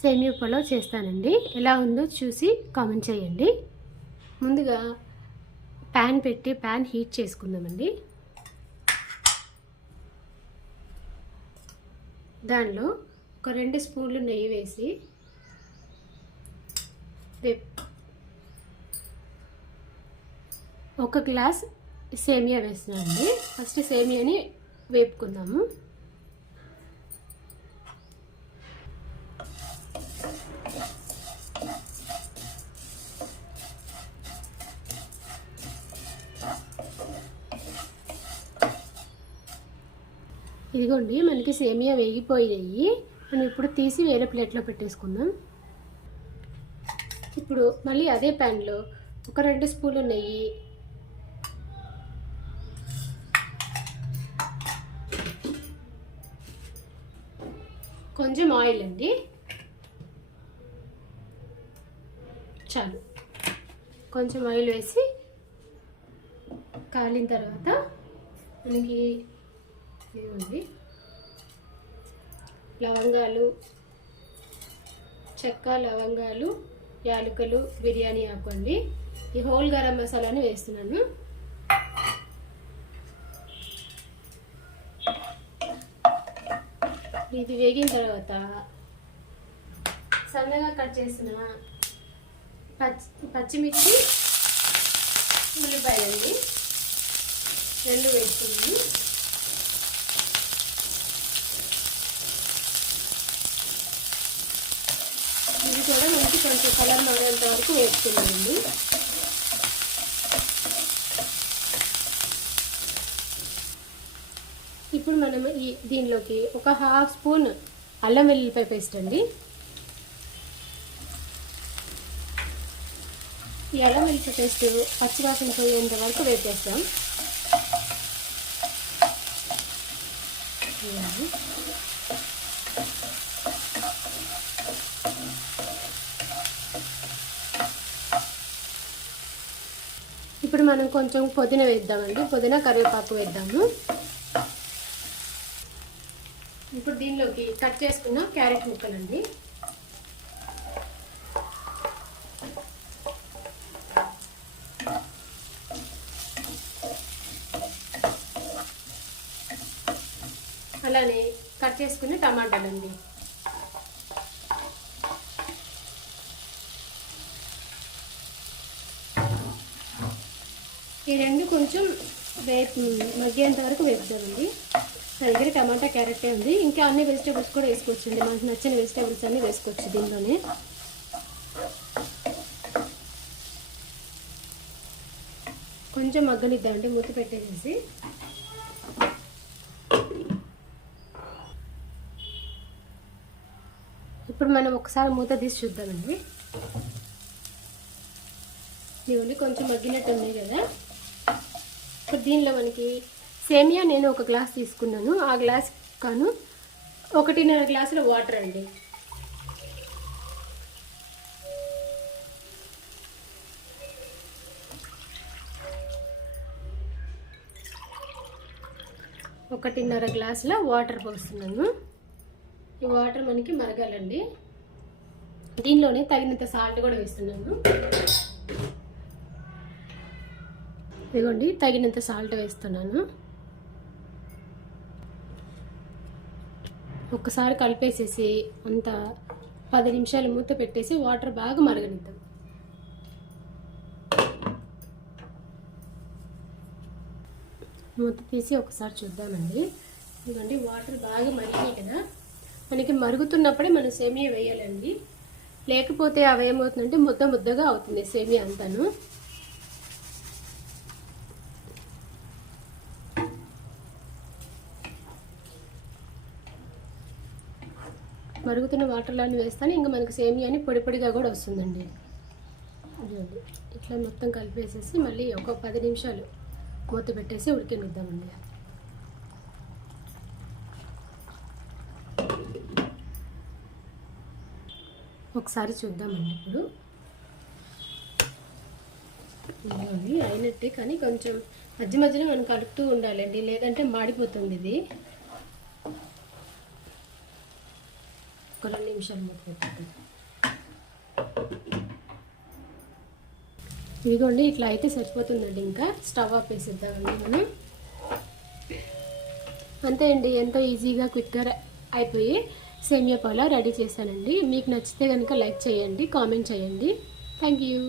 సేమియా పులావ్ చేస్తానండి. ఎలా ఉందో చూసి కామెంట్ చేయండి. ముందుగా ప్యాన్ పెట్టి ప్యాన్ హీట్ చేసుకుందామండి. దానిలో ఒక 2 స్పూన్లు నెయ్యి వేసి ఒక గ్లాస్ సేమియా వేస్తున్నానండి. ఫస్ట్ సేమియాని వేపుకుందాము. ఇదిగోండి, మనకి సేమియా వేగిపోయాయి. మనం ఇప్పుడు తీసి వేరే ప్లేట్లో పెట్టేసుకుందాం. ఇప్పుడు మళ్ళీ అదే ప్యాన్లో ఒక 2 స్పూన్లు నెయ్యి, కొంచెం ఆయిల్ అండి, చాలు. కొంచెం ఆయిల్ వేసి కాలిన తర్వాత మనకి ఇదిగోండి లవంగాలు, చెక్క, లవంగాలు, యాలకులు, బిర్యానీ ఆకు అండి. ఈ హోల్ గరం మసాలాని వేస్తున్నాను. ఇది వేగిన తర్వాత సన్నగా కట్ చేసిన పచ్చిమిర్చి, ఉల్లిపాయలండి 2 వేసుకున్నాను. ఇది కూడా మనకి కొంచెం కలర్ మారేంత వరకు వేసుకున్నానండి. ఇప్పుడు మనం దీనిలోకి ఒక 1/2 స్పూన్ అల్లం వెల్లుల్లిపాయ పేస్ట్ అండి. ఈ అల్లం వెల్లుల్లిపాయ పేస్ట్ పచ్చివాసన పోయేంత వరకు వేపేస్తాం. ఇప్పుడు మనం కొంచెం పుదీనా వేద్దామండి. పుదీనా, కరివేపాకు వేద్దాము. ఇప్పుడు దీనిలోకి కట్ చేసుకున్న క్యారెట్ ముక్కలండి. అలానే కట్ చేసుకున్న టమాటాలండి. ఈ 2 కొంచెం మగ్గేంత వరకు వేపుదామండి. నా దగ్గర టమాటా, క్యారెటే ఉంది. ఇంకా అన్ని వెజిటేబుల్స్ కూడా వేసుకోవచ్చండి. మనకు నచ్చిన వెజిటేబుల్స్ అన్నీ వేసుకోవచ్చు దీనిలోనే. కొంచెం మగ్గనిద్దామండి మూత పెట్టేసేసి. ఇప్పుడు మనం ఒకసారి మూత తీసి చూద్దామండి. ఇవన్నీ కొంచెం మగ్గినట్టు ఉన్నాయి కదా. ఇప్పుడు దీనిలో మనకి సేమియా నేను 1 గ్లాస్ తీసుకున్నాను. ఆ గ్లాస్ కాను 1.5 గ్లాసుల వాటర్ అండి. ఒకటిన్నర గ్లాసుల వాటర్ పోస్తున్నాను. ఈ వాటర్ మనకి మరగాలండి. దీనిలోనే తగినంత సాల్ట్ కూడా వేస్తున్నాను. ఇదిగోండి, తగినంత సాల్ట్ వేస్తున్నాను. ఒక్కసారి కలిపేసేసి అంత 10 నిమిషాలు మూత పెట్టేసి వాటర్ బాగా మరగనిద్దాం. మూత తీసి ఒకసారి చూద్దామండి. ఇదిగోండి, వాటర్ బాగా మరిగాయి కదా. మనకి మరుగుతున్నప్పుడే మనం సేమియా వేయాలండి. లేకపోతే అవి ఏమవుతుందంటే ముద్దగా అవుతుంది సేమియా అంతాను. మరుగుతున్న వాటర్లోని వేస్తాను. ఇంకా మనకి సేమియాని పొడిగా కూడా వస్తుందండి. అదండి, ఇట్లా మొత్తం కలిపేసేసి మళ్ళీ ఒక 10 నిమిషాలు మూత పెట్టేసి ఉడికినిద్దామండి. ఒకసారి చూద్దామండి. ఇప్పుడు అయినట్టే, కానీ కొంచెం మధ్యలో మనం కలుపుతూ ఉండాలండి, లేదంటే మాడిపోతుంది ఇది. ఒక 2 నిమిషాలు మూత పెట్టేద్దాం. ఇదిగోండి ఇట్లా అయితే సరిపోతుందండి. ఇంకా స్టవ్ ఆఫ్ వేసేద్దామండి మనం. అంతే అండి, ఎంతో ఈజీగా క్విక్గా అయిపోయి సేమియా పాలా రెడీ చేశానండి. మీకు నచ్చితే కనుక లైక్ చేయండి, కామెంట్ చేయండి. Thank you.